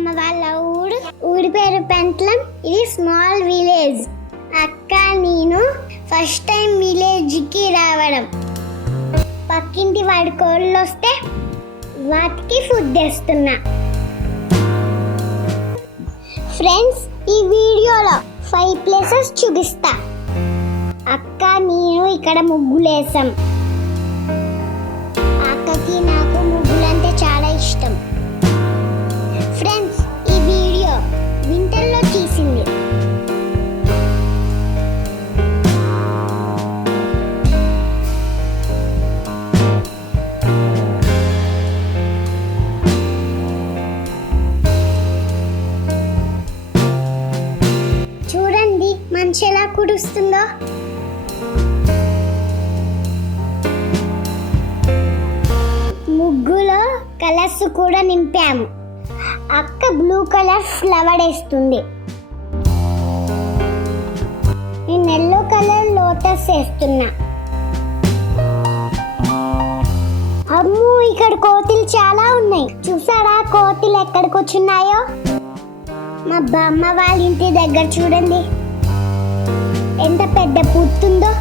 అమ్మమ్మ వాళ్ళ ఊరి పేరు పెంట్లం. ఇది స్మాల్ విలేజ్. అక్క నేను ఫస్ట్ టైం విలేజ్కి రావడం. పక్కింటి వాడి కోళ్ళు వస్తే వాటికి ఫుడ్ తెస్తున్నా. ఫ్రెండ్స్, ఈ వీడియోలో 5 ప్లేసెస్ చూపిస్తా. అక్క నేను ఇక్కడ ముగ్గులేసాం. అక్కకి నాకు ముగ్గులంటే చాలా ఇష్టం. ఫ్రెండ్స్, ఈ వీడియో వింటర్లో తీసింది. చూడండి మంచి ఎలా కురుస్తుందో. ముగ్గులో కలర్స్ కూడా నింపాము. అక్క బ్లూ కలర్ ఫ్లవర్ వేస్తుంది. నేను ఎల్లో కలర్ లోటస్ వేస్తున్నా. అమ్మో, ఇక్కడ కోతులు చాలా ఉన్నాయి. చూసారా కోతులు ఎక్కడికి వచ్చున్నాయో? మా బామ్మ వాళ్ళ ఇంటి దగ్గర చూడండి ఎంత పెద్ద పుట్టుందో.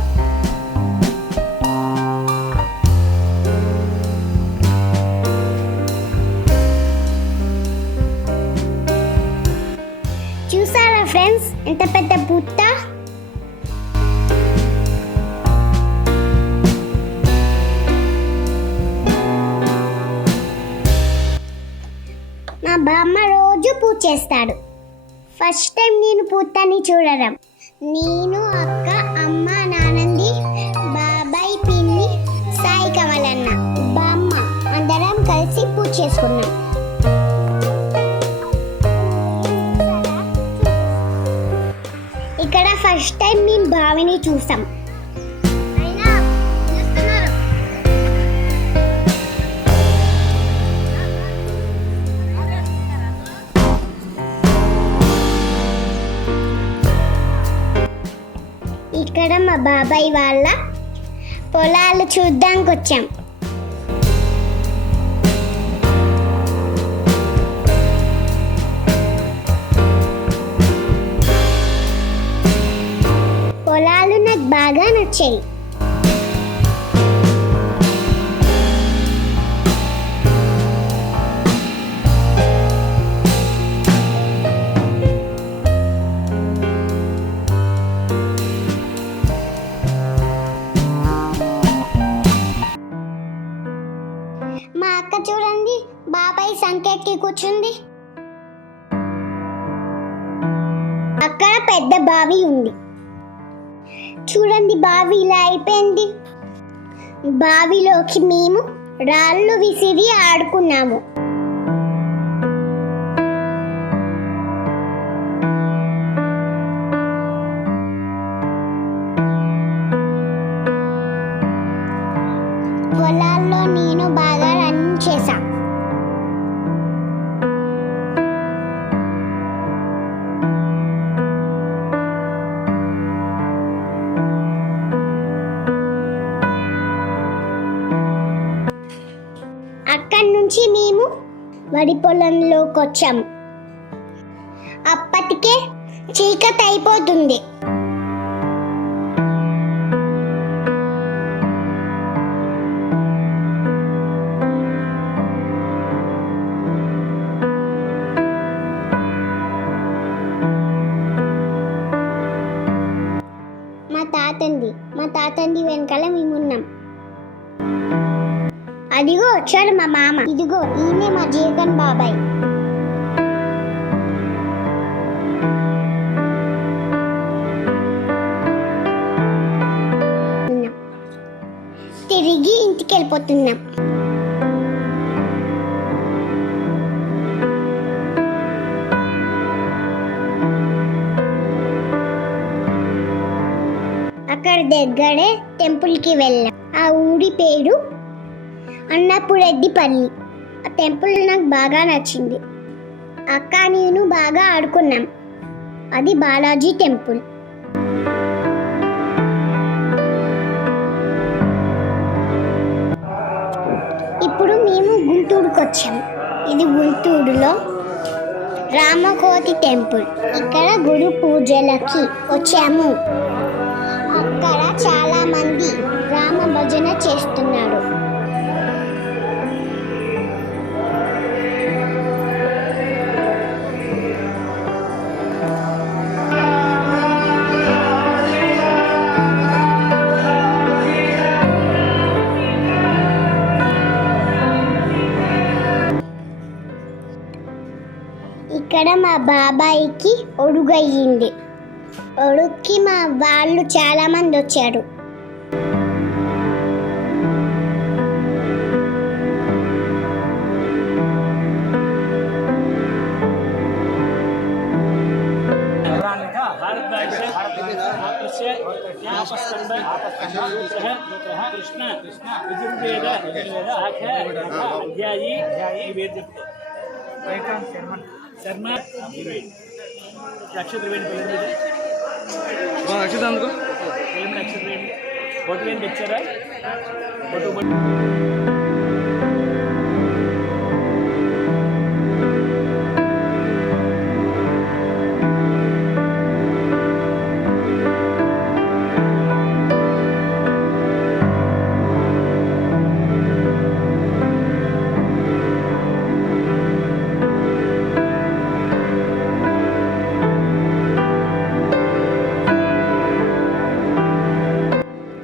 చూసారా ఫ్రెండ్స్ ఎంత పెద్ద పుట్ట? మా బామ్మ రోజు పూజ చేస్తాడు. ఫస్ట్ టైం నేను పూతని చూడడం. నేను, అక్క, అమ్మ, నానంది, బాబాయ్, పిన్ని, సాయి కమలన్న, బామ్మ అందరం కలిసి పూజ చేసుకున్నాం. ఇక్కడ ఫస్ట్ టైం మేము బావిని చూసాం. ఇక్కడ మా బాబాయ్ వాళ్ళ పొలాలు చూడ్డానికి వచ్చాం. పొలాలు నాకు బాగా నచ్చాయి. మా అక్క చూడండి బాబాయ్ సంకెక్కి కూర్చుంది. అక్కడ పెద్ద బావి ఉంది. చూడండి బావి ఇలా అయిపోయింది. బావిలోకి మేము రాళ్ళు విసిరి ఆడుకున్నాము. పొలాల్లో నేను బాగా రన్ చేశా. అక్కడి నుంచి మేము వరి పొలంలోకి వచ్చాము. అప్పటికే చీకటి అయిపోతుంది. మా తాతంది వెనకాల మేమున్నాం. అదిగో వచ్చాడు మా మామ. ఇదిగో ఈయనే మా జీవన్ బాబాయ్. తిరిగి ఇంటికి వెళ్ళిపోతున్నాం. అక్కడ దగ్గరే టెంపుల్కి వెళ్ళాం. ఆ ఊరి పేరు అన్నపురెడ్డిపల్లి. ఆ టెంపుల్ నాకు బాగా నచ్చింది. అక్క నేను బాగా ఆడుకున్నాం. అది బాలాజీ టెంపుల్. ఇప్పుడు మేము గుంటూరుకు వచ్చాము. ఇది గుంటూరులో రామకోటి టెంపుల్. ఇక్కడ గురు పూజలకి వచ్చాము. అక్కడ చాలా మంది రామ భజన చేస్తున్నారు. ఇక్కడ మా బాబాయికి ఒడుగయ్యింది. ఒడుక్కి మా వాళ్ళు చాలా మంది వచ్చారు. నక్షత్రం అందుకో ఏం నక్షత్రం బొట్టు ఏం తెచ్చారా బొట్టు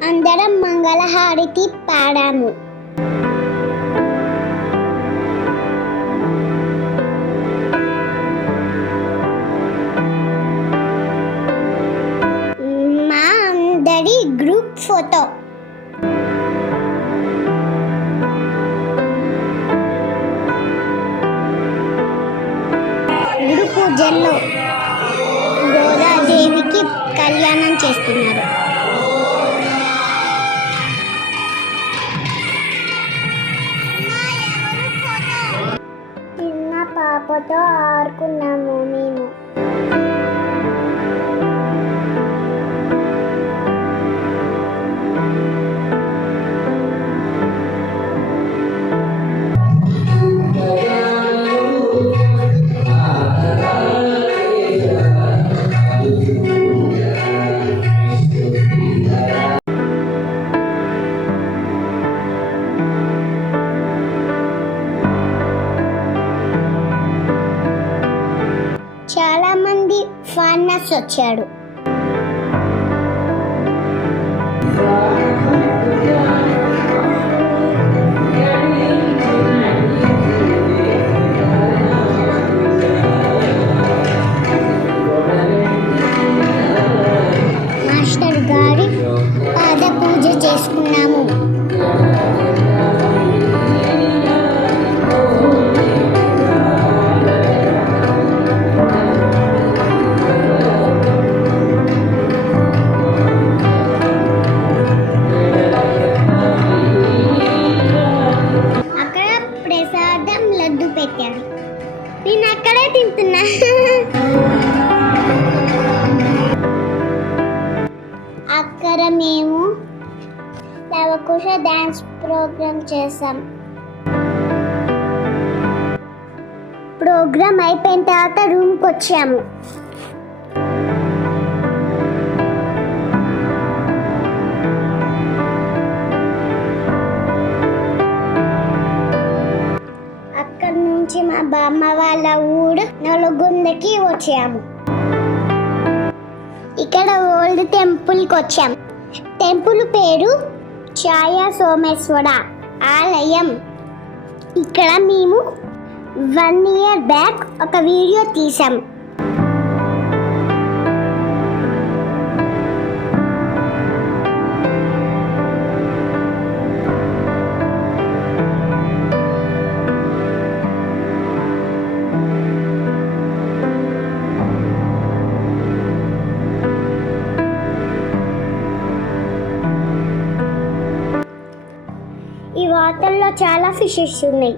అందరం మంగళహారతి పాడాము. మా అందరి గ్రూప్ ఫోటో. గురు పూజల్లో గోదాదేవికి కళ్యాణం చేస్తున్నారు. చిన్న పాపతో ఆడుకున్నాము మేము. చాలా మంది ఫారినర్స్ వచ్చాడు. మాస్టర్ గారి పాద పూజ చేసుకున్నాము. అక్కడ ప్రసాదం లడ్డు పెట్టాడు. నేను అక్కడే తింటున్నా. అక్కడ మేము లవకుశ డాన్స్ ప్రోగ్రామ్ చేసాం. ప్రోగ్రామ్ అయిపోయిన తర్వాత రూమ్కి వచ్చాము. అక్కడి నుంచి మా బామ్మ వాళ్ళ ఊరు నలుగుందకి వచ్చాము. ఇక్కడ ఓల్డ్ టెంపుల్కి వచ్చాం. టెంపుల్ పేరు ఛాయా సోమేశ్వర ఆలయం. ఇక్కడ మేము 1 year బ్యాక్ ఒక వీడియో తీసాం. ఈ వాటర్లో చాలా ఫిషెస్ ఉన్నాయి.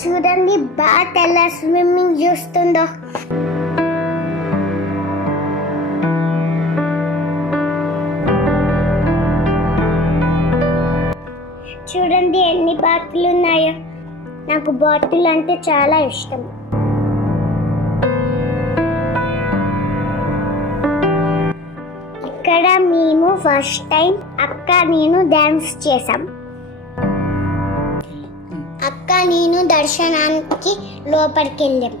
చూడండి బాత్ ఎలా స్విమ్మింగ్ చేస్తుందో. చూడండి ఎన్ని బాతులు ఉన్నాయో. నాకు బాటిల్ అంటే చాలా ఇష్టం. ఇక్కడ మేము ఫస్ట్ టైం అక్క నేను డాన్స్ చేసాం. అక్క నేను దర్శనానికి లోపలికి వెళ్ళాం.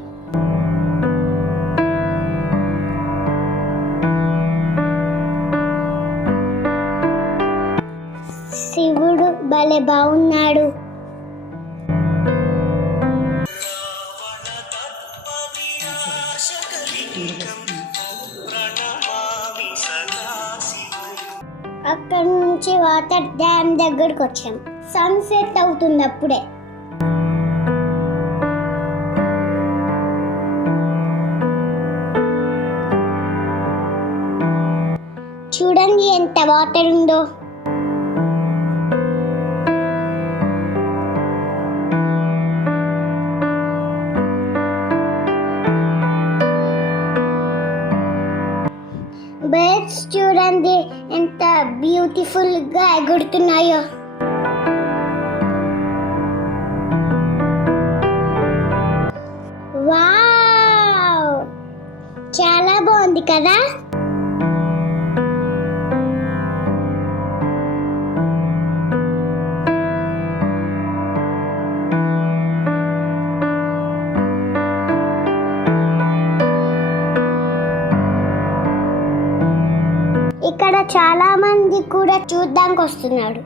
శివుడు భలే బాగున్నాడు. అక్కడి నుంచి వాటర్ డ్యామ్ దగ్గరకు వచ్చాం. సన్సెట్ అవుతుంది అప్పుడే. చూడండి ఎంత వాటర్ ఉందో. బర్డ్స్ చూడండి ఎంత బ్యూటిఫుల్ గా ఎగురుతున్నాయో. వావ్, చాలా బాగుంది కదా. ఇక్కడ చాలా మంది కూడా చూడ్డానికి వస్తున్నారు.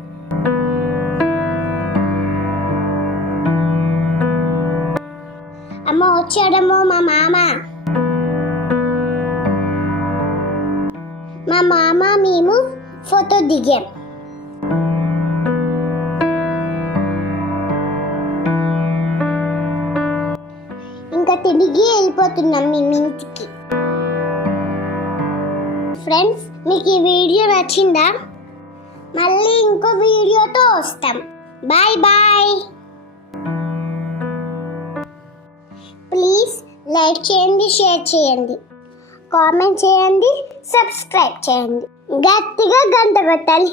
అమ్మ వచ్చాడమ్మో మా మామ మేము ఫోటో దిగాం. ఇంకా తిరిగి వెళ్ళిపోతున్నాం మేము ఇంటికి. ఫ్రెండ్స్, మీకు ఈ వీడియో నచ్చిందా? మళ్ళీ ఇంకో వీడియోతో వస్తాం. Bye bye. ప్లీజ్ లైక్ చేయండి, షేర్ చేయండి, కామెంట్ చేయండి, సబ్స్క్రైబ్ చేయండి. గట్టిగా గంట కొట్టాలి.